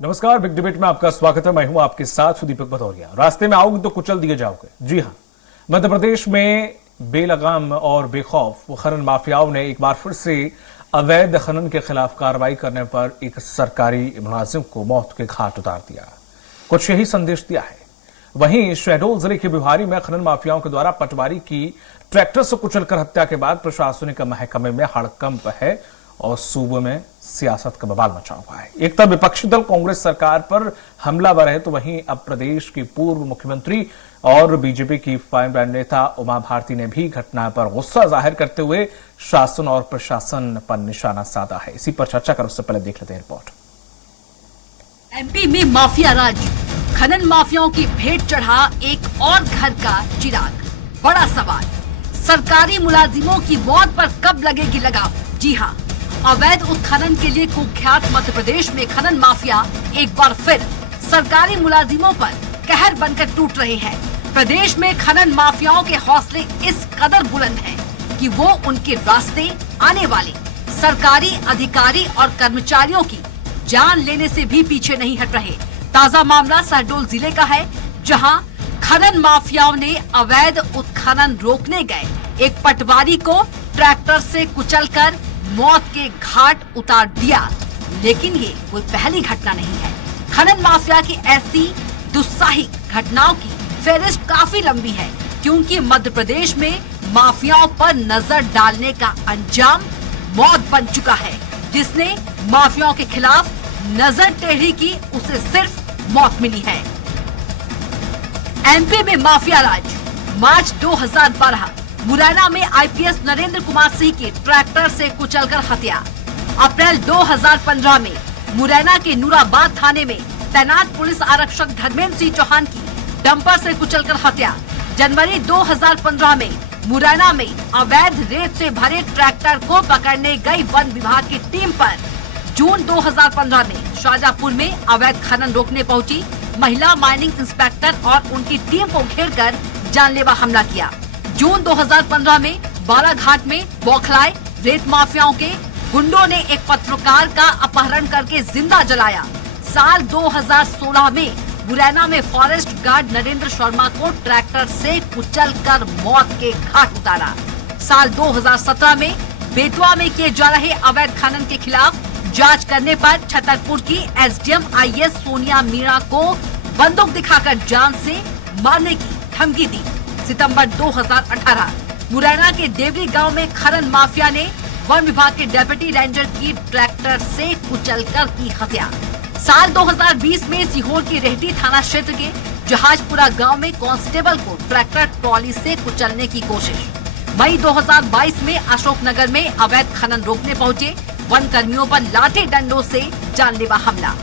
नमस्कार, big debate में आपका स्वागत है। मैं हूं आपके साथ दीपक भदौरिया। रास्ते में आओगे तो कुचल दिए जाओगे। जी हां, मध्य प्रदेश में बेलगाम और बेखौफ खनन माफियाओं ने एक बार फिर से अवैध खनन के खिलाफ कार्रवाई करने पर एक सरकारी मुलाजिम को मौत के घाट उतार दिया। कुछ यही संदेश दिया है। वहीं शहडोल जिले के बिहारी में खनन माफियाओं के द्वारा पटवारी की ट्रैक्टर से कुचलकर हत्या के बाद प्रशासनिक महकमे में हड़कंप है और सूबे में सियासत का बवाल मचा हुआ है। एक तरफ विपक्षी दल कांग्रेस सरकार पर हमलावर है, तो वहीं अब प्रदेश की पूर्व मुख्यमंत्री और बीजेपी की फाइन ब्रांड नेता उमा भारती ने भी घटना पर गुस्सा जाहिर करते हुए शासन और प्रशासन पर निशाना साधा है। इसी पर चर्चा कर उससे पहले देख लेते हैं रिपोर्ट। एमपी में माफिया राज, खनन माफियाओं की भेंट चढ़ा एक और घर का चिराग। बड़ा सवाल, सरकारी मुलाजिमों की मौत पर कब लगेगी लगाम? जी हाँ, अवैध उत्खनन के लिए कुख्यात मध्य प्रदेश में खनन माफिया एक बार फिर सरकारी मुलाजिमों पर कहर बनकर टूट रहे हैं। प्रदेश में खनन माफियाओं के हौसले इस कदर बुलंद हैं कि वो उनके रास्ते आने वाले सरकारी अधिकारी और कर्मचारियों की जान लेने से भी पीछे नहीं हट रहे। ताजा मामला शहडोल जिले का है, जहां खनन माफियाओं ने अवैध उत्खनन रोकने गए एक पटवारी को ट्रैक्टर से कुचलकर मौत के घाट उतार दिया। लेकिन ये कोई पहली घटना नहीं है। खनन माफिया की ऐसी दुस्साहिक घटनाओं की फेहरिस्त काफी लंबी है, क्योंकि मध्य प्रदेश में माफियाओं पर नजर डालने का अंजाम मौत बन चुका है। जिसने माफियाओं के खिलाफ नजर टेढ़ी की, उसे सिर्फ मौत मिली है। एमपी में माफिया राज। मार्च 2012 मुरैना में आईपीएस नरेंद्र कुमार सिंह की ट्रैक्टर से कुचलकर हत्या। अप्रैल 2015 में मुरैना के नूराबाद थाने में तैनात पुलिस आरक्षक धर्मेंद्र सिंह चौहान की डंपर से कुचलकर हत्या। जनवरी 2015 में मुरैना में अवैध रेत से भरे ट्रैक्टर को पकड़ने गई वन विभाग की टीम पर जून 2015 में शाहजहांपुर में अवैध खनन रोकने पहुंची महिला माइनिंग इंस्पेक्टर और उनकी टीम को घेरकर जानलेवा हमला किया। जून 2015 में बालाघाट में बौखलाए रेत माफियाओं के गुंडों ने एक पत्रकार का अपहरण करके जिंदा जलाया। साल 2016 में मुरैना में फॉरेस्ट गार्ड नरेंद्र शर्मा को ट्रैक्टर से कुचलकर मौत के घाट उतारा। साल 2017 में बेतवा में किए जा रहे अवैध खनन के खिलाफ जांच करने पर छतरपुर की एसडीएम आईएएस सोनिया मीणा को बंदूक दिखाकर जान से मारने की धमकी दी। सितंबर 2018 मुरैना के देवरी गांव में खनन माफिया ने वन विभाग के डेप्यूटी रेंजर की ट्रैक्टर से कुचलकर की हत्या। साल 2020 में सीहोर की रेहटी थाना क्षेत्र के जहाजपुरा गांव में कांस्टेबल को ट्रैक्टर ट्रॉली से कुचलने की कोशिश। मई 2022 में अशोकनगर में अवैध खनन रोकने पहुंचे वन कर्मियों पर लाठी डंडों से जानलेवा हमला।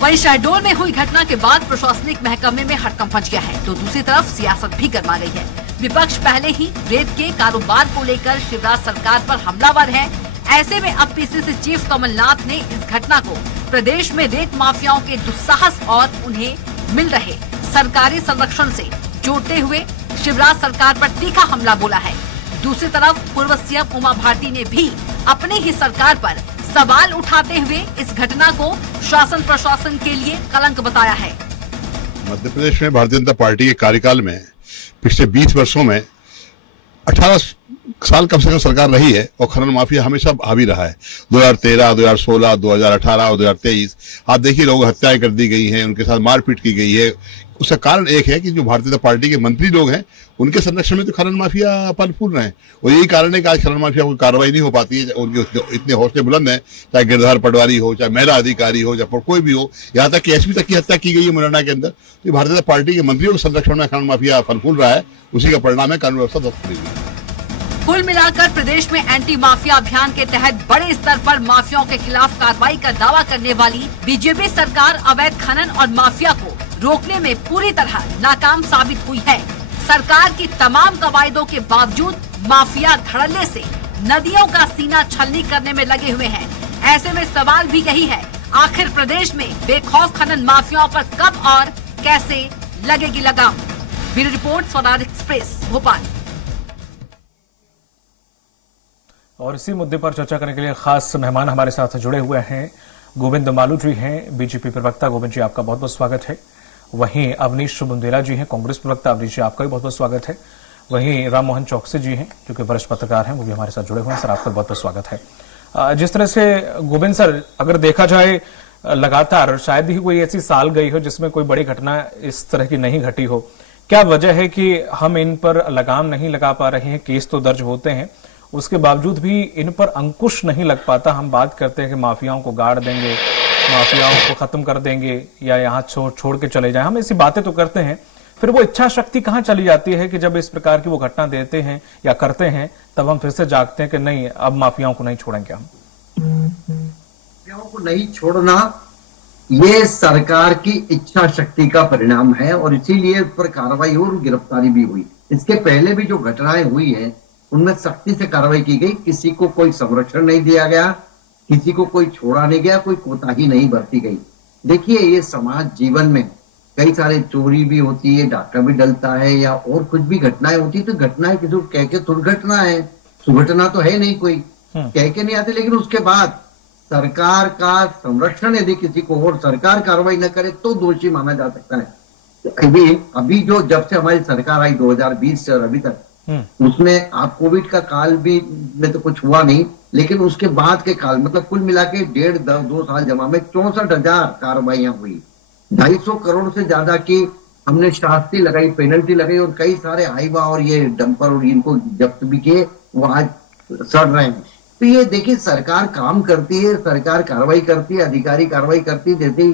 वहीं शहडोल में हुई घटना के बाद प्रशासनिक महकमे में हड़कंप मच गया है, तो दूसरी तरफ सियासत भी गरमा गई है। विपक्ष पहले ही रेत के कारोबार को लेकर शिवराज सरकार पर हमलावर है। ऐसे में अब पीसीसी चीफ कमलनाथ ने इस घटना को प्रदेश में रेत माफियाओं के दुस्साहस और उन्हें मिल रहे सरकारी संरक्षण से जोड़ते हुए शिवराज सरकार पर तीखा हमला बोला है। दूसरी तरफ पूर्व सीएम उमा भारती ने भी अपनी ही सरकार पर सवाल उठाते हुए इस घटना को शासन प्रशासन के लिए कलंक बताया है। मध्य प्रदेश में भारतीय जनता पार्टी के कार्यकाल में पिछले 20 वर्षों में 18 साल कम से कम सरकार रही है और खनन माफिया हमेशा हावी रहा है। 2013, 2016, 2018 और 2023 आप देखिए, लोग हत्याएं कर दी गई हैं, उनके साथ मारपीट की गई है। उसका कारण एक है कि जो भारतीय जनता पार्टी के मंत्री लोग हैं, उनके संरक्षण में तो खनन माफिया फल-फूल रहे हैं और यही कारण है कि आज खनन माफिया कोई कार्रवाई नहीं हो पाती है। उनके इतने हौसले बुलंद हैं, चाहे गिरधार पटवारी हो, चाहे महिला अधिकारी हो, चाहे कोई भी हो, यहाँ तक कि एसपी तक की हत्या की गई है मुरैना के अंदर। तो भारतीय जनता पार्टी के मंत्रियों के संरक्षण में खनन माफिया फल-फूल रहा है, उसी का परिणाम है कानून व्यवस्था ध्वस्त हुई है। कुल मिलाकर प्रदेश में एंटी माफिया अभियान के तहत बड़े स्तर पर माफियाओं के खिलाफ कार्रवाई का दावा करने वाली बीजेपी सरकार अवैध खनन और माफिया को रोकने में पूरी तरह नाकाम साबित हुई है। सरकार की तमाम कवायदों के बावजूद माफिया धड़ल्ले से नदियों का सीना छलनी करने में लगे हुए हैं। ऐसे में सवाल भी यही है, आखिर प्रदेश में बेखौफ खनन माफियाओं पर कब और कैसे लगेगी लगाम? Bureau report, Swaraj express, Bhopal. और इसी मुद्दे पर चर्चा करने के लिए खास मेहमान हमारे साथ जुड़े हुए हैं गोविंद मालू जी हैं, बीजेपी प्रवक्ता। गोविंद जी, आपका बहुत बहुत स्वागत है। वहीं अवनीश बुंदेला जी हैं, कांग्रेस प्रवक्ता। अवनीश जी, आपका भी बहुत बहुत स्वागत है। वहीं राम मोहन चौकसी जी हैं, जो कि वरिष्ठ पत्रकार हैं, वो भी हमारे साथ जुड़े हुए हैं। सर, आपका बहुत बहुत स्वागत है। जिस तरह से गोविंद सर, अगर देखा जाए लगातार शायद ही कोई ऐसी साल गई हो जिसमें कोई बड़ी घटना इस तरह की नहीं घटी हो। क्या वजह है कि हम इन पर लगाम नहीं लगा पा रहे हैं? केस तो दर्ज होते हैं, उसके बावजूद भी इन पर अंकुश नहीं लग पाता। हम बात करते हैं कि माफियाओं को गाड़ देंगे, माफियाओं को खत्म कर देंगे या यहाँ छोड़ के चले जाएं, हम ऐसी बातें तो करते हैं, फिर वो इच्छा शक्ति कहाँ चली जाती है कि जब इस प्रकार की वो घटना देते हैं या करते हैं तब हम फिर से जागते हैं कि नहीं, अब माफियाओं को नहीं छोड़ेंगे हम। माफियाओं को नहीं छोड़ना ये सरकार की इच्छा शक्ति का परिणाम है और इसीलिए उस पर कार्रवाई और गिरफ्तारी भी हुई। इसके पहले भी जो घटनाएं हुई है उनमें सख्ती से कार्रवाई की गई, किसी को कोई संरक्षण नहीं दिया गया, किसी को कोई छोड़ा नहीं गया, कोई कोताही नहीं बरती गई। देखिए, ये समाज जीवन में कई सारे चोरी भी होती है, डाका भी डलता है या और कुछ भी घटनाएं होती है, तो घटनाएं किसी को कह के दुर्घटना है, सुघटना तो है नहीं, कोई कह के नहीं आती। लेकिन उसके बाद सरकार का संरक्षण यदि किसी को और सरकार कार्रवाई न करे तो दोषी माना जा सकता है। अभी जो जब से हमारी सरकार आई 2020 से और अभी तक, उसमें आप कोविड का काल भी में तो कुछ हुआ नहीं, लेकिन उसके बाद के काल मतलब कुल मिला के 1.5-2 साल जमा में 64,000 कार्रवाइयां हुई, 250 करोड़ से ज्यादा की हमने शास्ति लगाई, पेनल्टी लगाई और कई सारे हाईवा और ये डंपर और इनको जब्त भी किए, वो आज सड़ रहे हैं। तो ये देखिए, सरकार काम करती है, सरकार कार्रवाई करती है, अधिकारी कार्रवाई करती है, जैसे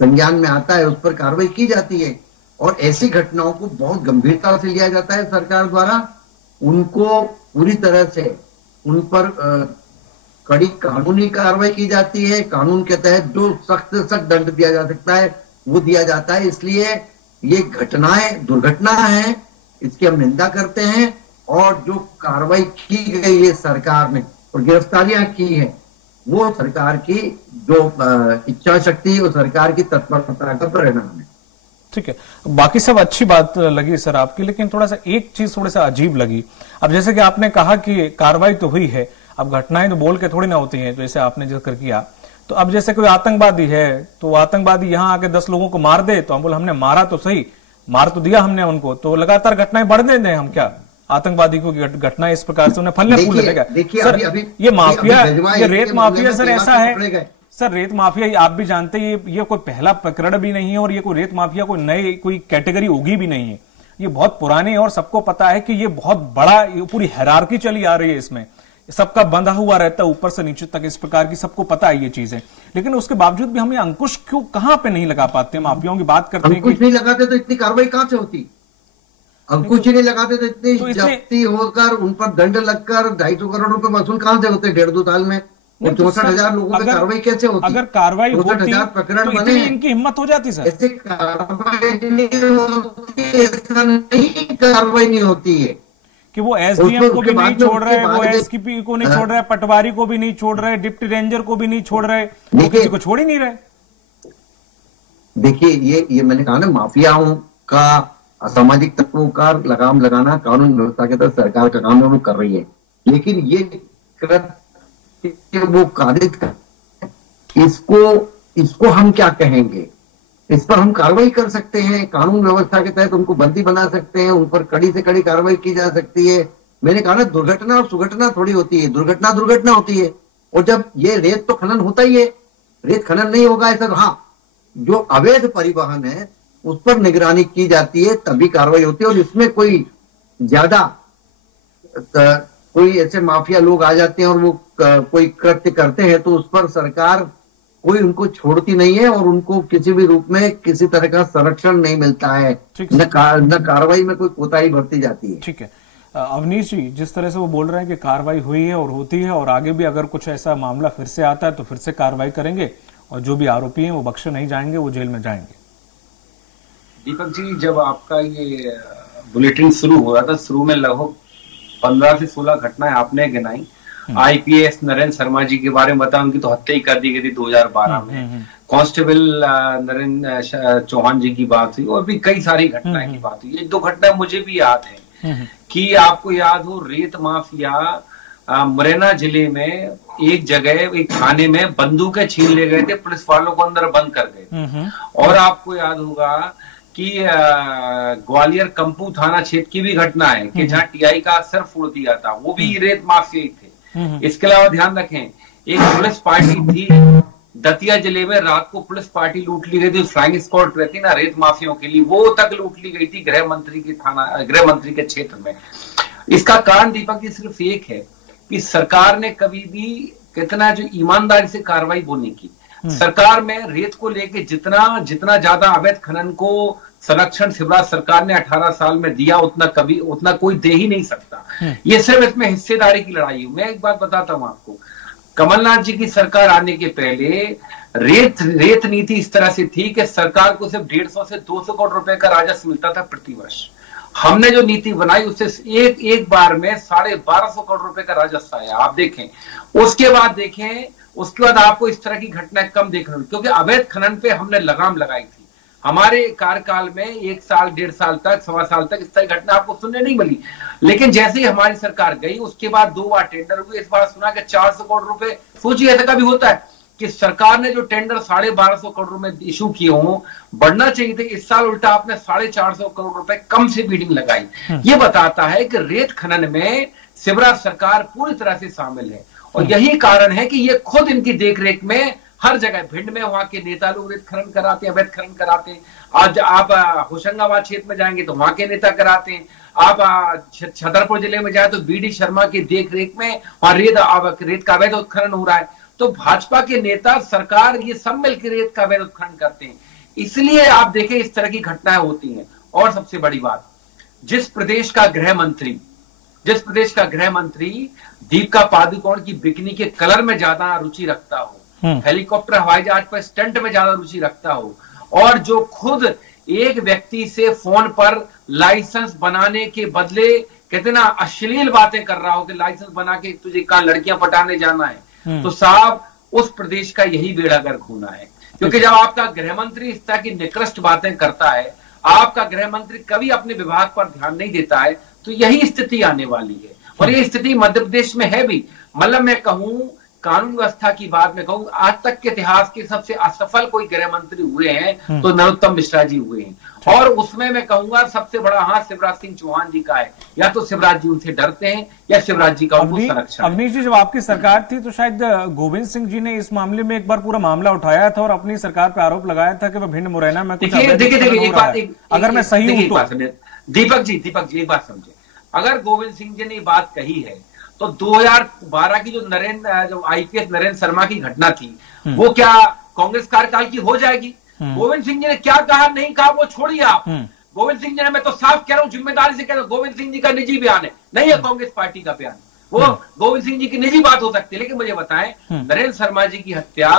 संज्ञान में आता है उस पर कार्रवाई की जाती है और ऐसी घटनाओं को बहुत गंभीरता से लिया जाता है सरकार द्वारा। उनको पूरी तरह से उन पर कड़ी कानूनी कार्रवाई की जाती है, कानून के तहत जो सख्त से सख्त दंड दिया जा सकता है वो दिया जाता है। इसलिए ये घटनाएं दुर्घटना है, इसकी हम निंदा करते हैं और जो कार्रवाई की गई है सरकार ने और गिरफ्तारियां की है वो सरकार की जो इच्छा शक्ति और सरकार की तत्परता का परिणाम है। ठीक है, बाकी सब अच्छी बात लगी सर आपकी, लेकिन थोड़ा सा एक चीज थोड़ा सा अजीब लगी। अब जैसे कि आपने कहा कि कार्रवाई तो हुई है, अब घटनाएं तो बोल के थोड़ी ना होती हैं, जैसे आपने जिक्र किया। तो अब जैसे कोई आतंकवादी है तो आतंकवादी यहाँ आके 10 लोगों को मार दे तो हम बोले हमने मारा तो सही, मार तो दिया हमने उनको, तो लगातार घटनाएं बढ़ने दें हम क्या? आतंकवादी को घटना इस प्रकार से उन्हें फलने फूलने देगा? सर ये माफिया, ये रेत माफिया सर ऐसा है सर, रेत माफिया आप भी जानते हैं ये कोई पहला प्रकरण भी नहीं है और ये कोई रेत माफिया कोई नई कोई कैटेगरी होगी भी नहीं है। ये बहुत पुराने और सबको पता है कि ये बहुत बड़ा, ये पूरी हायरार्की चली आ रही है, इसमें सबका बंधा हुआ रहता है ऊपर से नीचे तक, इस प्रकार की सबको पता है ये चीजें। लेकिन उसके बावजूद भी हम ये अंकुश क्यों कहां पे नहीं लगा पाते? माफियाओं की बात करते हैं, अंकुश नहीं लगाते तो इतनी कार्रवाई कहां से होती? अंकुश ही नहीं लगाते तो इतनी जब्ती होकर उन पर दंड लगकर 250 करोड़ रुपए वसूल कहां से होते 1.5-2 साल में? और 64,000 लोगों पे कार्रवाई कैसे होती? अगर कार्रवाई होती 64,000 प्रकरण तो बने, इनकी हिम्मत हो जाती सर? ऐसे कार्रवाई नहीं होती, ऐसा नहीं कार्रवाई नहीं होती है कि वो एसडीएम को भी नहीं छोड़ रहे, वो एसपी को नहीं छोड़ रहे, पटवारी को भी नहीं छोड़ रहे, डिप्टी रेंजर को भी नहीं छोड़ रहे, वो किसी को छोड़ ही नहीं रहे। देखिए, ये मैंने कहा ना, माफियाओं का, असामाजिक तत्वों का लगाम लगाना कानून व्यवस्था के तहत सरकार का काम है, वो कर रही है। लेकिन ये वो कादित कर, इसको हम क्या कहेंगे? इस पर हम कार्रवाई कर सकते हैं, कानून व्यवस्था के तहत उनको बंदी बना सकते हैं, उन पर कड़ी से कड़ी कार्रवाई की जा सकती है। मैंने कहा ना, दुर्घटना और सुघटना थोड़ी होती है, दुर्घटना होती है। और जब ये रेत तो खनन होता ही है, रेत खनन नहीं होगा ऐसा तो हाँ, जो अवैध परिवहन है उस पर निगरानी की जाती है, तभी कार्रवाई होती है। और इसमें कोई ज्यादा कोई ऐसे माफिया लोग आ जाते हैं और वो कोई कृत्य करते हैं तो उस पर सरकार कोई उनको छोड़ती नहीं है और उनको किसी भी रूप में किसी तरह का संरक्षण नहीं मिलता है, न कार्रवाई में कोई कोताही बरती जाती है। ठीक है अवनीश जी, जिस तरह से वो बोल रहे हैं कि कार्रवाई हुई है और होती है और आगे भी अगर कुछ ऐसा मामला फिर से आता है तो फिर से कार्रवाई करेंगे और जो भी आरोपी हैं वो बख्शे नहीं जाएंगे, वो जेल में जाएंगे। दीपक जी, जब आपका ये बुलेटिन शुरू हो रहा था, शुरू में लगभग 15 से 16 घटनाएं आपने गिनाई। आईपीएस नरेंद्र शर्मा जी के बारे में बताया, उनकी तो हत्या ही कर दी गई थी 2012 में। कांस्टेबल नरेंद्र चौहान जी की बात हुई और भी कई सारी घटनाएं की बात हुई। ये 2 घटनाएं मुझे भी याद है कि आपको याद हो, रेत माफिया मुरैना जिले में एक जगह एक थाने में बंदूकें छीन ले गए थे, पुलिस वालों को अंदर बंद कर गए। और आपको याद होगा कि ग्वालियर कंपू थाना क्षेत्र की भी घटना है कि जहां टीआई का सर फोड़ दिया था, वो भी रेत माफिया थे। इसके अलावा ध्यान रखें, एक पुलिस पार्टी थी दतिया जिले में, रात को पुलिस पार्टी लूट ली गई थी, फ्लाइंग स्क्वाड रहती ना रेत माफियों के लिए, वो तक लूट ली गई थी गृह मंत्री के क्षेत्र में। इसका कारण दीपक जी सिर्फ एक है कि सरकार ने कभी भी कितना जो ईमानदारी से कार्रवाई वो नहीं की। सरकार में रेत को लेके जितना ज्यादा अवैध खनन को संरक्षण शिवराज सरकार ने 18 साल में दिया, उतना कोई दे ही नहीं सकता। ये सिर्फ इसमें हिस्सेदारी की लड़ाई है। मैं एक बात बताता हूं आपको, कमलनाथ जी की सरकार आने के पहले रेत नीति इस तरह से थी कि सरकार को सिर्फ 150 से 200 करोड़ रुपए का राजस्व मिलता था प्रतिवर्ष। हमने जो नीति बनाई उससे एक बार में 1250 करोड़ रुपए का राजस्व आया। आप देखें, उसके बाद आपको इस तरह की घटनाएं कम देखने मिली, क्योंकि अवैध खनन पे हमने लगाम लगाई थी। हमारे कार्यकाल में 1 साल 1.5 साल तक 1.25 साल तक इस तरह की घटना आपको सुनने नहीं मिली। लेकिन जैसे ही हमारी सरकार गई उसके बाद 2 बार टेंडर हुए। इस बार सुना कि 400 करोड़ रुपए, सोचिए ऐसा कभी होता है कि सरकार ने जो टेंडर 1250 करोड़ में इशू किए हों, बढ़ना चाहिए थे। इस साल उल्टा आपने 450 करोड़ रुपए कम से बिडिंग लगाई। ये बताता है कि रेत खनन में शिवराज सरकार पूरी तरह से शामिल है, और यही कारण है कि ये खुद इनकी देखरेख में हर जगह, भिंड में वहां के नेता लोग रेत खनन कराते हैं, अवैध खनन कराते हैं। आज आप होशंगाबाद क्षेत्र में जाएंगे तो वहां के नेता कराते हैं। आप छतरपुर जिले में जाए तो बीडी शर्मा की देखरेख में वहां रेत का अवैध उत्खनन हो रहा है। तो भाजपा के नेता, सरकार, ये सब मिलकर रेत का अवैध उत्खनन करते हैं। इसलिए आप देखें इस तरह की घटनाएं होती हैं। और सबसे बड़ी बात, जिस प्रदेश का गृह मंत्री दीपिका पादुकोण की बिकनी के कलर में ज्यादा रुचि रखता हो, हेलीकॉप्टर हवाई जहाज पर स्टंट में ज्यादा रुचि रखता हो, और जो खुद एक व्यक्ति से फोन पर लाइसेंस बनाने के बदले कहते ना अश्लील बातें कर रहा हो कि लाइसेंस बना के तुझे कहां लड़कियां पटाने जाना है, तो साहब उस प्रदेश का यही बेड़ा गर्क होना है। क्योंकि जब आपका गृह मंत्री इस तरह की निकृष्ट बातें करता है, आपका गृह मंत्री कभी अपने विभाग पर ध्यान नहीं देता है, तो यही स्थिति आने वाली है। और ये स्थिति मध्य प्रदेश में है भी। मतलब मैं कहूं, कानून व्यवस्था की बात में कहूं, आज तक के इतिहास के सबसे असफल कोई गृह मंत्री हुए हैं तो नरोत्तम मिश्रा जी हुए हैं। और उसमें मैं कहूंगा सबसे बड़ा हाथ शिवराज सिंह चौहान जी का है। या तो शिवराज जी उनसे डरते हैं या शिवराज जी का उनको संरक्षण। अवनीश जी, जब आपकी सरकार थी तो शायद गोविंद सिंह जी ने इस मामले में एक बार पूरा मामला उठाया था और अपनी सरकार पर आरोप लगाया था कि वह भिंड मुरैना में देखिए, अगर मैं सही हूं तो दीपक जी एक बात समझे, अगर गोविंद सिंह जी ने बात कही है तो 2012 की जो आईपीएस नरेंद्र शर्मा की घटना थी, वो क्या कांग्रेस कार्यकाल की हो जाएगी? गोविंद सिंह जी ने क्या कहा, नहीं कहा, वो छोड़िए आप। गोविंद सिंह जी ने, मैं तो साफ कह रहा हूं, जिम्मेदारी से कह रहा हूं, गोविंद सिंह जी का निजी बयान है, नहीं है कांग्रेस पार्टी का बयान। वो गोविंद सिंह जी की निजी बात हो सकती है। लेकिन मुझे बताएं, नरेंद्र शर्मा जी की हत्या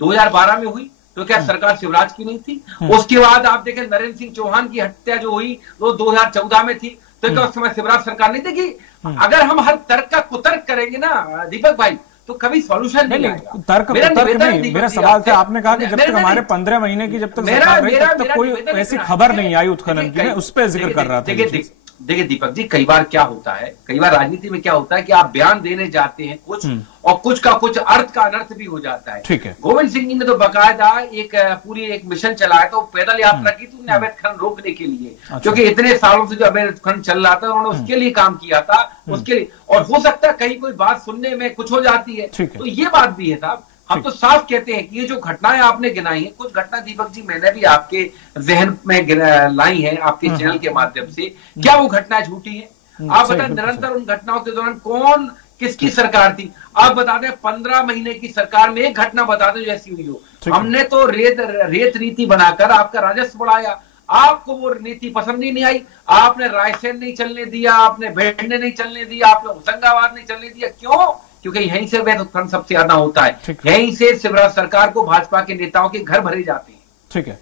2012 में हुई तो क्या सरकार शिवराज की नहीं थी? उसके बाद आप देखें नरेंद्र सिंह चौहान की हत्या जो हुई वो 2014 में थी, तो क्या उस समय शिवराज सरकार नहीं देखी? अगर हम हर तर्क का कुतर्क करेंगे ना दीपक भाई, तो कभी सॉल्यूशन नहीं आएगा। तर्क नहीं, मेरा सवाल था, आपने कहा कि जब तक हमारे 15 महीने की जब तक सरकार रही तब तक कोई ऐसी खबर नहीं आई उत्खनन की, मैं उस पर जिक्र कर रहा था। देखिए दीपक जी, कई बार क्या होता है, कई बार राजनीति में क्या होता है कि आप बयान देने जाते हैं कुछ, और कुछ का कुछ अर्थ का अनर्थ भी हो जाता है। ठीक है। गोविंद सिंह जी ने तो बाकायदा एक मिशन चलाया था, पैदल यात्रा की थी अवैध खनन रोकने के लिए। क्योंकि इतने सालों से जो अवैध खनन चल रहा था, उन्होंने उसके लिए काम किया था, उसके लिए। और हो सकता है कहीं कोई बात सुनने में कुछ हो जाती है, तो ये बात भी है साहब। हम तो साफ कहते हैं कि ये जो घटनाएं आपने गिनाई हैं, कुछ घटना दीपक जी मैंने भी आपके जहन में लाई है आपके चैनल के माध्यम से, क्या वो घटनाएं झूठी हैं? आप बताएं, निरंतर उन घटनाओं के दौरान कौन किसकी सरकार थी? आप बता दें, 15 महीने की सरकार में एक घटना बता दो जैसी हुई हो। हमने तो रेत नीति बनाकर आपका राजस्व बढ़ाया, आपको वो नीति पसंद ही नहीं आई। आपने रायसेन नहीं चलने दिया, आपने भिंड नहीं चलने दिया, आपने होशंगाबाद नहीं चलने दिया। क्यों? क्योंकि यहीं से अवैध उत्खनन सबसे ज्यादा होता है, यहीं से शिवराज सरकार को भाजपा के नेताओं के घर भरे जाते हैं। ठीक है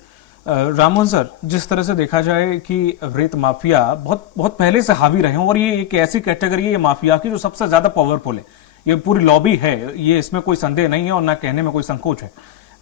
राममोहन सर, जिस तरह से देखा जाए कि रेत माफिया बहुत पहले से हावी रहे हैं, और ये एक ऐसी कैटेगरी है माफिया की जो सबसे ज्यादा पावरफुल है, ये पूरी लॉबी है, ये इसमें कोई संदेह नहीं है और ना कहने में कोई संकोच है।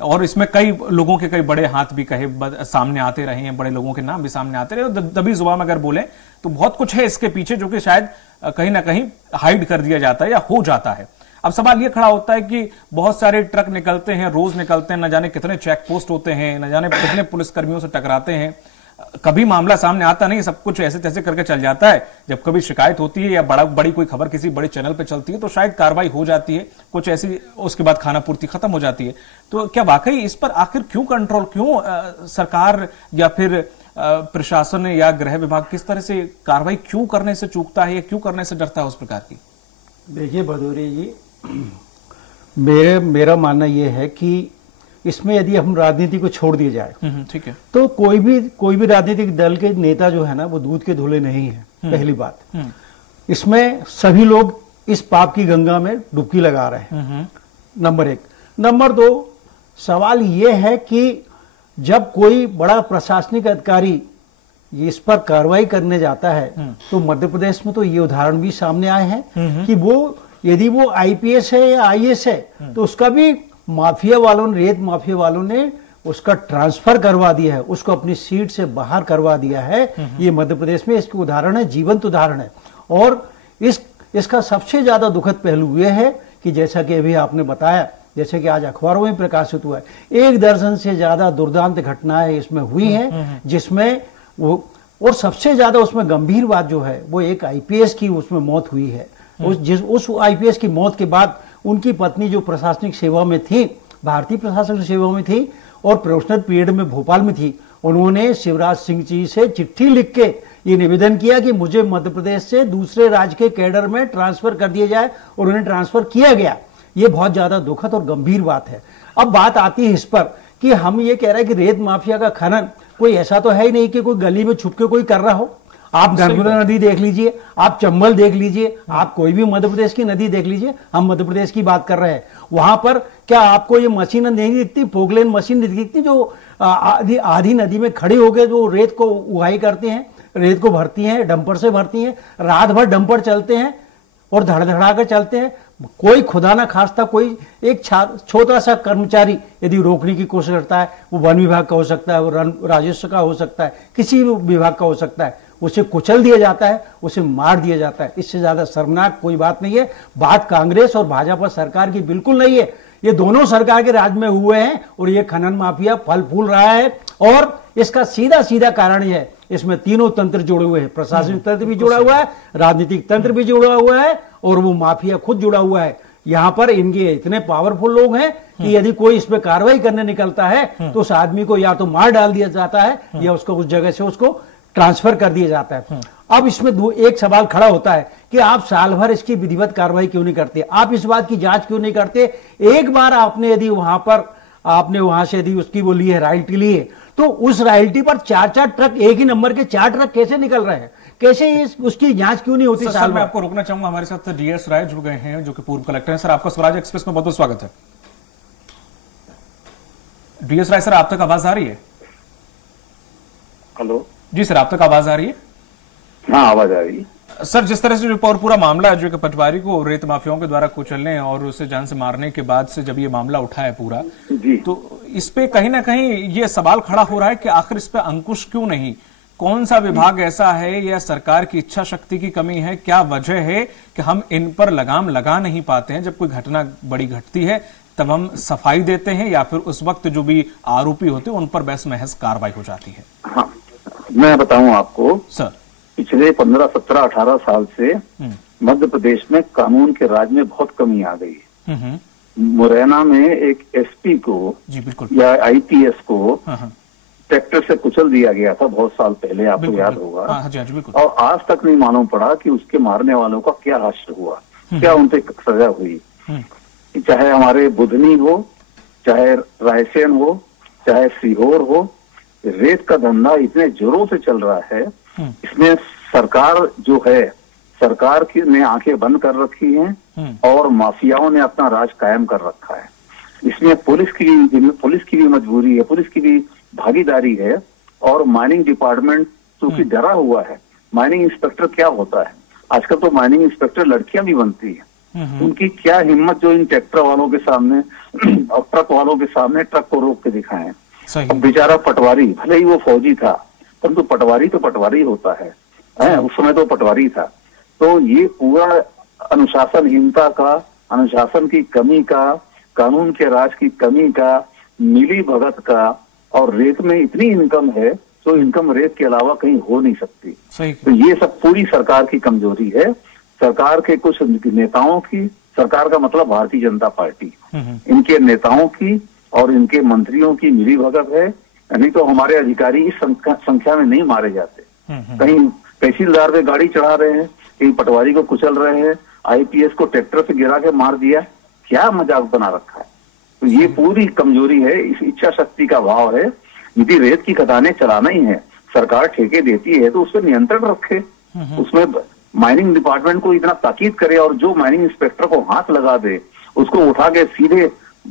और इसमें कई लोगों के कई बड़े हाथ भी सामने आते रहे हैं, बड़े लोगों के नाम भी सामने आते रहे, दबी जुबान में अगर बोले तो बहुत कुछ है इसके पीछे जो कि शायद कहीं ना कहीं हाइड कर दिया जाता है या हो जाता है। अब सवाल ये खड़ा होता है कि बहुत सारे ट्रक निकलते हैं, रोज निकलते हैं, न जाने कितने चेक पोस्ट होते हैं, न जाने कितने पुलिसकर्मियों से टकराते हैं, कभी मामला सामने आता नहीं, सब कुछ ऐसे तैसे करके चल जाता है। जब कभी शिकायत होती है या बड़ी कोई खबर किसी बड़े चैनल पे चलती है तो शायद कार्रवाई हो जाती है, कुछ ऐसी, उसके बाद खाना पूर्ति खत्म हो जाती है। तो क्या वाकई इस पर आखिर क्यों कंट्रोल, क्यों सरकार या फिर प्रशासन या गृह विभाग किस तरह से कार्रवाई क्यों करने से चूकता है या क्यों करने से डरता है उस प्रकार की? देखिए भदौरिया जी, मेरा मानना यह है कि इसमें यदि हम राजनीति को छोड़ दिए जाए, ठीक है, तो कोई भी राजनीतिक दल के नेता जो है ना वो दूध के धुले नहीं है। पहली बात, इसमें सभी लोग इस पाप की गंगा में डुबकी लगा रहे हैं, नंबर एक। नंबर दो, सवाल यह है कि जब कोई बड़ा प्रशासनिक अधिकारी इस पर कार्रवाई करने जाता है तो मध्य प्रदेश में तो ये उदाहरण भी सामने आए हैं कि यदि वो आईपीएस है या आईएएस है तो उसका भी माफिया वालों ने, रेत माफिया वालों ने उसका ट्रांसफर करवा दिया है, उसको अपनी सीट से बाहर करवा दिया है। ये मध्य प्रदेश में इसके उदाहरण है, जीवंत उदाहरण है। और इसका सबसे ज्यादा दुखद पहलू यह है कि जैसा कि अभी आपने बताया, जैसे कि आज अखबारों में प्रकाशित हुआ है, 1 दर्जन से ज्यादा दुर्दांत घटनाएं इसमें हुई हैं, जिसमें वो, और सबसे ज्यादा उसमें गंभीर बात जो है वो एक आईपीएस की उसमें मौत हुई है। उस आईपीएस की मौत के बाद उनकी पत्नी जो प्रशासनिक सेवा में थी, भारतीय प्रशासनिक सेवा में थी और प्रोफेशनल पीरियड में भोपाल में थी, उन्होंने शिवराज सिंह जी से चिट्ठी लिख के ये निवेदन किया कि मुझे मध्य प्रदेश से दूसरे राज्य के कैडर में ट्रांसफर कर दिया जाए, और उन्हें ट्रांसफर किया गया। ये बहुत ज्यादा दुखद और गंभीर बात है। अब बात आती है इस पर कि हम ये कह रहे हैं कि रेत माफिया का खनन कोई ऐसा तो है ही नहीं कि कोई गली में छुप के कोई कर रहा हो। आप नर्मदा नदी देख लीजिए, आप चंबल देख लीजिए, आप कोई भी मध्य प्रदेश की नदी देख लीजिए, हम मध्य प्रदेश की बात कर रहे हैं, वहां पर क्या आपको ये मशीन नहीं दिखती, फोगलेन मशीन नहीं दिखती जो आधी नदी में खड़े होकर जो रेत को उगाई करते हैं, रेत को भरती हैं, डंपर से भरती हैं, रात भर डंपर चलते हैं और धड़धड़ा कर चलते हैं। कोई खुदा ना खास्ता कोई एक छोटा सा कर्मचारी यदि रोकने की कोशिश करता है, वो वन विभाग का हो सकता है, वो राजस्व का हो सकता है, किसी भी विभाग का हो सकता है, उसे कुचल दिया जाता है, उसे मार दिया जाता है। इससे ज्यादा शर्मनाक कोई बात नहीं है। बात कांग्रेस और भाजपा सरकार की बिल्कुल नहीं है, ये दोनों सरकार के राज में हुए हैं और ये खनन माफिया फल फूल रहा है। और इसका सीधा सीधा कारण यह है, इसमें तीनों तंत्र जुड़े हुए हैं, प्रशासनिक तंत्र भी जुड़ा हुआ है, राजनीतिक तंत्र भी जुड़ा हुआ है और वो माफिया खुद जुड़ा हुआ है। यहाँ पर इनके इतने पावरफुल लोग हैं कि यदि कोई इस पर कार्रवाई करने निकलता है तो उस आदमी को या तो मार डाल दिया जाता है या उसको उस जगह से उसको ट्रांसफर कर दिया जाता है। अब इसमें एक सवाल खड़ा होता है कि आप साल भर इसकी विधिवत कार्रवाई क्यों नहीं करते, आप इस बात की जांच क्यों नहीं करते। एक बार आपने यदि वहां से यदि उसकी वो ली है, रॉयल्टी ली है, तो उस रॉयल्टी पर 4-4 ट्रक, एक ही नंबर के 4 ट्रक कैसे निकल रहे हैं, कैसे उसकी जांच क्यों नहीं होती? सर मैं आपको रोकना चाहूंगा, हमारे साथ डीएस राय जुड़ गए हैं जो कि पूर्व कलेक्टर हैं। सर आपका स्वराज एक्सप्रेस में बहुत बहुत स्वागत है। डीएस राय सर, आप तक आवाज आ रही है? हेलो जी सर, आप तक आवाज आ रही है? हाँ, आवाज आ रही है सर। जिस तरह से जो पूरा मामला है, जो कि पटवारी को रेत माफियाओं के द्वारा कुचलने और उसे जान से मारने के बाद से जब ये मामला उठा है पूरा जी, तो इस पे कहीं ना कहीं ये सवाल खड़ा हो रहा है कि आखिर इस पे अंकुश क्यों नहीं? कौन सा विभाग ऐसा है या सरकार की इच्छा शक्ति की कमी है? क्या वजह है कि हम इन पर लगाम लगा नहीं पाते हैं? जब कोई घटना बड़ी घटती है तब हम सफाई देते हैं या फिर उस वक्त जो भी आरोपी होते हैं उन पर बहस महज कार्रवाई हो जाती है? हाँ, मैं बताऊं आपको सर, पिछले 15, 17, 18 साल से मध्य प्रदेश में कानून के राज में बहुत कमी आ गई है। मुरैना में एक एसपी को जी बिल्कुल या आईपीएस को ट्रैक्टर से कुचल दिया गया था बहुत साल पहले, आपको याद होगा। और आज तक नहीं मालूम पड़ा कि उसके मारने वालों का क्या हश्र हुआ, क्या उनसे सजा हुई। चाहे हमारे बुधनी हो, चाहे रायसेन हो, चाहे सीहोर हो, रेत का धंधा इतने जोरों से चल रहा है। इसमें सरकार जो है, सरकार की ने आंखें बंद कर रखी हैं और माफियाओं ने अपना राज कायम कर रखा है। इसमें पुलिस की भी मजबूरी है, पुलिस की भी भागीदारी है। और माइनिंग डिपार्टमेंट क्योंकि डरा हुआ है, माइनिंग इंस्पेक्टर क्या होता है, आजकल तो माइनिंग इंस्पेक्टर लड़कियां भी बनती है। उनकी क्या हिम्मत जो इन ट्रैक्टर वालों के सामने और ट्रक वालों के सामने ट्रक को रोक के दिखाएं। बेचारा पटवारी, भले ही वो फौजी था, परंतु पटवारी तो पटवारी होता है, उस समय तो पटवारी था। तो ये पूरा अनुशासनहीनता का, अनुशासन की कमी का, कानून के राज की कमी का, मिली भगत का, और रेत में इतनी इनकम है तो इनकम रेत के अलावा कहीं हो नहीं सकती। तो ये सब पूरी सरकार की कमजोरी है, सरकार के कुछ नेताओं की, सरकार का मतलब भारतीय जनता पार्टी, इनके नेताओं की और इनके मंत्रियों की मिली भगत है। नहीं तो हमारे अधिकारी इस संख्या में नहीं मारे जाते। कहीं तहसीलदार पे गाड़ी चढ़ा रहे हैं, कहीं पटवारी को कुचल रहे हैं, आईपीएस को ट्रैक्टर से गिरा के मार दिया, क्या मजाक बना रखा है। तो ये पूरी कमजोरी है, इस इच्छा शक्ति का भाव है। यदि रेत की खदानें चलाना ही है, सरकार ठेके देती है तो उस पर नियंत्रण रखे, उसमें माइनिंग डिपार्टमेंट को इतना ताकीद करे, और जो माइनिंग इंस्पेक्टर को हाथ लगा दे उसको उठा के सीधे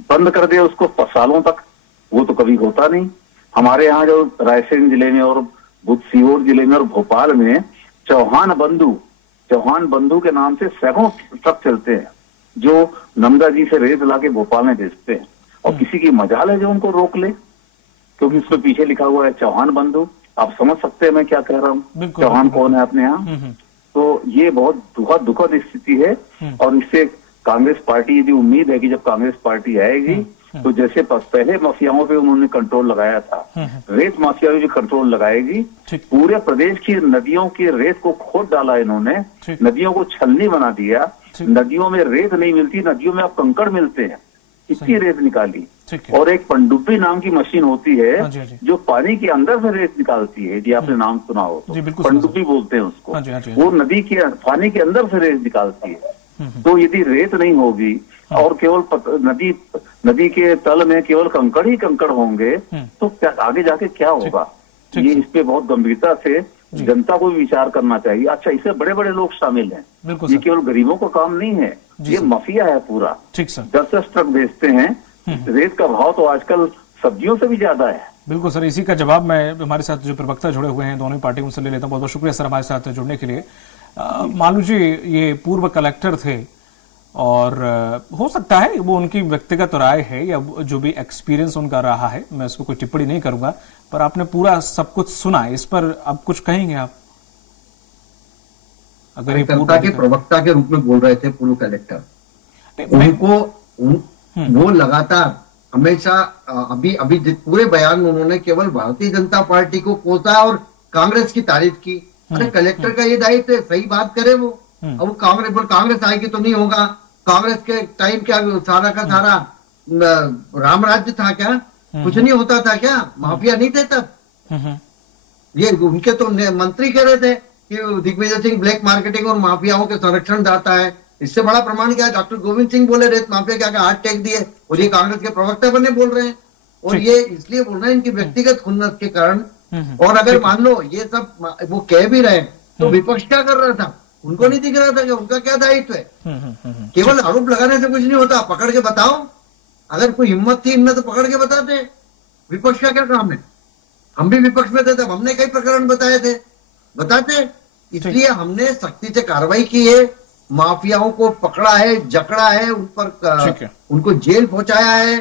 बंद कर दे उसको सालों तक। वो तो कभी होता नहीं। हमारे यहाँ जो रायसेन जिले में और सीहोर जिले में और भोपाल में चौहान बंधु के नाम से सैकड़ों ट्रक चलते हैं जो नंदा जी से रेत ला के भोपाल में भेजते हैं, और किसी की मजाल है जो उनको रोक ले, क्योंकि उसके पीछे लिखा हुआ है चौहान बंधु। आप समझ सकते हैं मैं क्या कह रहा हूँ, चौहान कौन है अपने यहाँ। तो ये बहुत दुखद स्थिति है, और इससे कांग्रेस पार्टी, यदि उम्मीद है कि जब कांग्रेस पार्टी आएगी तो जैसे पहले माफियाओं पे उन्होंने कंट्रोल लगाया था, रेत माफिया भी कंट्रोल लगाएगी। पूरे प्रदेश की नदियों की रेत को खोद डाला इन्होंने, नदियों को छलनी बना दिया, नदियों में रेत नहीं मिलती, नदियों में अब कंकड़ मिलते हैं, इतनी रेत निकाली। और एक पनडुब्बी नाम की मशीन होती है जो पानी के अंदर से रेत निकालती है, यदि आपने नाम सुना हो तो, पनडुब्बी बोलते हैं उसको। वो नदी के पानी के अंदर से रेत निकालती है। तो यदि रेत नहीं होगी और केवल नदी के तल में केवल कंकड़ ही कंकड़ होंगे तो क्या आगे जाके क्या होगा। ये इस पे बहुत गंभीरता से जनता को भी विचार करना चाहिए। अच्छा, इसमें बड़े बड़े लोग शामिल हैं, ये केवल गरीबों का काम नहीं है, ये माफिया है पूरा। 10-10 ट्रक बेचते हैं। रेत का भाव तो आजकल सब्जियों से भी ज्यादा है। बिल्कुल सर, इसी का जवाब मैं हमारे साथ जो प्रवक्ता जुड़े हुए हैं दोनों पार्टी उनसे ले लेता हूँ। बहुत बहुत शुक्रिया सर हमारे साथ जुड़ने के लिए। मालू जी ये पूर्व कलेक्टर थे और हो सकता है वो उनकी व्यक्तिगत राय है या जो भी एक्सपीरियंस उनका रहा है, मैं इसको कोई टिप्पणी नहीं करूंगा, पर आपने पूरा सब कुछ सुना, इस पर अब कुछ कहेंगे आप? अगर ये प्रवक्ता के रूप में बोल रहे थे पूर्व कलेक्टर, उनको वो लगातार हमेशा अभी पूरे बयान में उन्होंने केवल भारतीय जनता पार्टी को कोसा और कांग्रेस की तारीफ की। अरे कलेक्टर का ये दायित्व है, सही बात करे वो। अब वो कांग्रेस आएगी तो नहीं होगा। कांग्रेस के टाइम क्या सारा का सारा राम राज्य था क्या? कुछ नहीं होता था क्या? माफिया नहीं थे तब? ये उनके तो मंत्री कह रहे थे कि दिग्विजय सिंह ब्लैक मार्केटिंग और माफियाओं के संरक्षण चाहता है। इससे बड़ा प्रमाण क्या है? डॉक्टर गोविंद सिंह बोले रेत माफिया के आगे हाथ टेक दिए, और ये कांग्रेस के प्रवक्ता बने बोल रहे हैं। और ये इसलिए बोल रहे हैं इनकी व्यक्तिगत खुन्नस के कारण। और अगर मान लो ये सब वो कह भी रहे तो विपक्ष क्या कर रहा था? उनको नहीं दिख रहा था कि उनका क्या दायित्व है। केवल आरोप लगाने से कुछ नहीं होता, पकड़ के बताओ। अगर कोई हिम्मत थी इनमें तो पकड़ के बताते। विपक्ष का क्या काम है? हम भी विपक्ष में थे तब हमने कई प्रकरण बताते। इसलिए हमने सख्ती से कार्रवाई की है, माफियाओं को पकड़ा है, जकड़ा है, उन पर उनको जेल पहुंचाया है,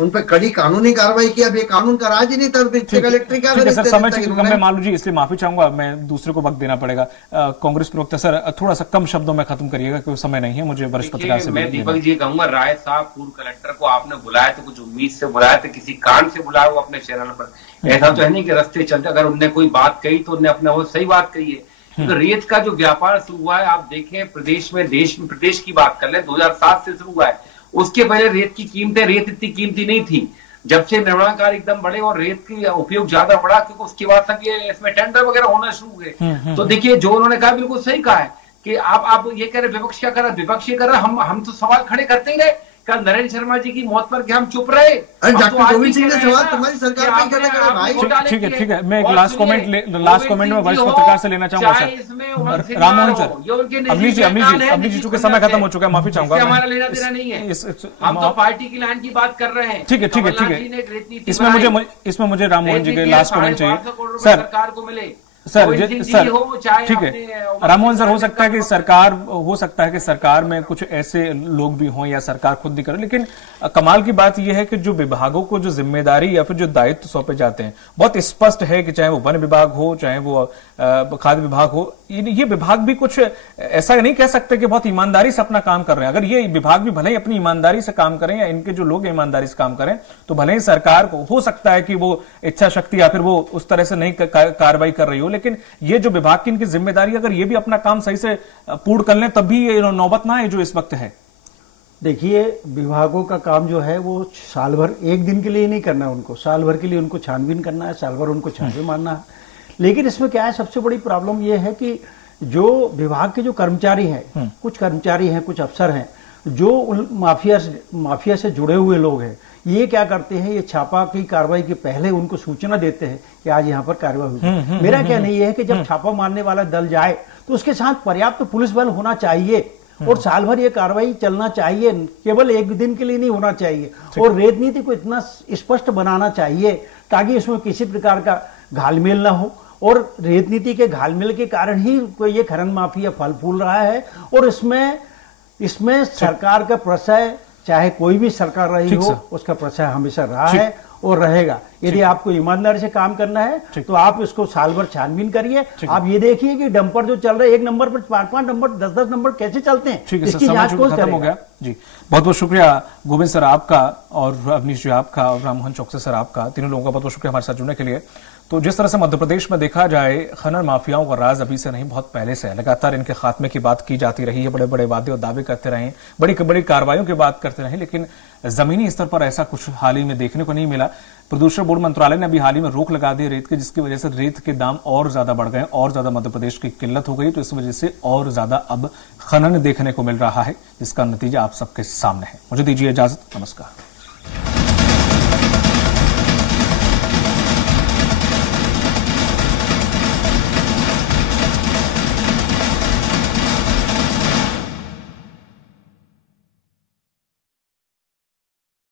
उन पर कड़ी कानूनी कार्रवाई की। अब ये कानून का राज ही नहीं था, कलेक्टर क्या करे? सर समय कम है मालू जी, इसलिए माफी चाहूंगा, मैं दूसरे को वक्त देना पड़ेगा। कांग्रेस प्रवक्ता सर थोड़ा सा कम शब्दों में खत्म करिएगा क्योंकि समय नहीं है, मुझे वरिष्ठ पत्रकार से। मैं दीपक जी कहूंगा, राय साहब पूर्व कलेक्टर को आपने बुलाया तो कुछ उम्मीद से बुलाया था, किसी कारण से बुलाया वो अपने चैनल पर। ऐसा तो है नहीं कि रास्ते चलते अगर उनने कोई बात कही तो उन्हें अपने वो सही बात कही है। तो रेत का जो व्यापार शुरू हुआ है, आप देखें प्रदेश में, प्रदेश की बात कर ले, 2007 से शुरू हुआ है। उसके पहले रेत इतनी कीमती नहीं थी। जब से निर्माणकार एकदम बढ़े और रेत की उपयोग ज्यादा बढ़ा, क्योंकि उसके बाद तक ये इसमें टेंडर वगैरह होना शुरू हुए। तो देखिए जो उन्होंने कहा बिल्कुल सही कहा है कि आप ये कह रहे विपक्ष क्या कर रहा है, विपक्ष ये कर रहा है, हम तो सवाल खड़े करते ही रहे। कल नरेंद्र शर्मा जी की मौत पर क्या हम चुप रहे? डॉक्टर गोविंद सिंह ने सवाल तुम्हारी सरकार पे करने का भाई। ठीक है, मैं एक लास्ट कमेंट में वरिष्ठ पत्रकार से लेना चाहूंगा सर। राममोहन सर, अवनीश जी चूंकि समय खत्म हो चुका है, माफी चाहूंगा। हमारा लेना देना नहीं है, हम तो पार्टी की लाइन की बात कर रहे हैं। ठीक है, इसमें मुझे राममोहन जी के लास्ट कमेंट चाहिए सर। सरकार को मिले सर ठीक है राममोहन सर, हो सकता है कि सरकार में कुछ ऐसे लोग भी हों या सरकार खुद भी करे, लेकिन कमाल की बात यह है कि जो विभागों को जो जिम्मेदारी या फिर जो दायित्व सौंपे जाते हैं बहुत स्पष्ट है कि चाहे वो वन विभाग हो, चाहे वो खाद्य विभाग हो, ये विभाग भी कुछ ऐसा नहीं कह सकते कि बहुत ईमानदारी से अपना काम कर रहे हैं। अगर ये विभाग भी भले ही अपनी ईमानदारी से काम करें या इनके जो लोग ईमानदारी से काम करें, तो भले ही सरकार को हो सकता है कि वो इच्छा शक्ति या फिर वो उस तरह से नहीं कार्रवाई कर रही हो, लेकिन ये जो विभाग की इनकी जिम्मेदारी, अगर ये भी अपना काम सही से पूर्ण कर लें तब भी ये नौबत ना है जो इस वक्त है। देखिए, विभागों का काम जो है वो साल भर, एक दिन के लिए नहीं करना है उनको, साल भर के लिए उनको छानबीन करना है, साल भर उनको छानबीन मारना है। लेकिन इसमें क्या है, सबसे बड़ी प्रॉब्लम ये है कि जो विभाग के जो कर्मचारी हैं, कुछ कर्मचारी हैं, कुछ अफसर हैं, जो माफिया से जुड़े हुए लोग हैं, ये क्या करते हैं, ये छापा की कार्रवाई के पहले उनको सूचना देते हैं कि आज यहाँ पर कार्रवाई हुई। मेरा कहना ये है कि जब छापा मारने वाला दल जाए तो उसके साथ पर्याप्त पुलिस बल होना चाहिए और साल भर ये कार्रवाई चलना चाहिए, केवल एक दिन के लिए नहीं होना चाहिए। और रेत नीति को इतना स्पष्ट बनाना चाहिए ताकि इसमें किसी प्रकार का घालमेल ना हो, और रेत नीति के घालमेल के कारण ही ये खनन माफिया फल फूल रहा है। और इसमें सरकार का प्रशय, चाहे कोई भी सरकार रही हो, उसका प्रशय हमेशा रहा है और रहेगा। यदि आपको ईमानदारी से काम करना है तो आप इसको साल भर छानबीन करिए। आप ये देखिए कि डंपर जो चल रहे हैं, एक नंबर पर 5-5 नंबर, 10-10 नंबर कैसे चलते हैं, इसकी जांच कौन खत्म हो गया जी। बहुत बहुत शुक्रिया गोविंद सर आपका, और अवनीश जी आपका, और राममोहन चौकसी सर आपका, तीनों लोगों का बहुत बहुत शुक्रिया हमारे साथ जुड़ने के लिए। तो जिस तरह से मध्य प्रदेश में देखा जाए, खनन माफियाओं का राज अभी से नहीं, बहुत पहले से है। लगातार इनके खात्मे की बात की जाती रही है, बड़े बड़े वादे और दावे करते रहे, बड़ी बड़ी कार्रवाइयों की बात करते रहे, लेकिन जमीनी स्तर पर ऐसा कुछ हाल ही में देखने को नहीं मिला। प्रदूषण बोर्ड मंत्रालय ने अभी हाल ही में रोक लगा दी रेत के, जिसकी वजह से रेत के दाम और ज्यादा बढ़ गए, और ज्यादा मध्य प्रदेश की किल्लत हो गई। तो इस वजह से और ज्यादा अब खनन देखने को मिल रहा है, जिसका नतीजा आप सबके सामने है। मुझे दीजिए इजाजत, नमस्कार।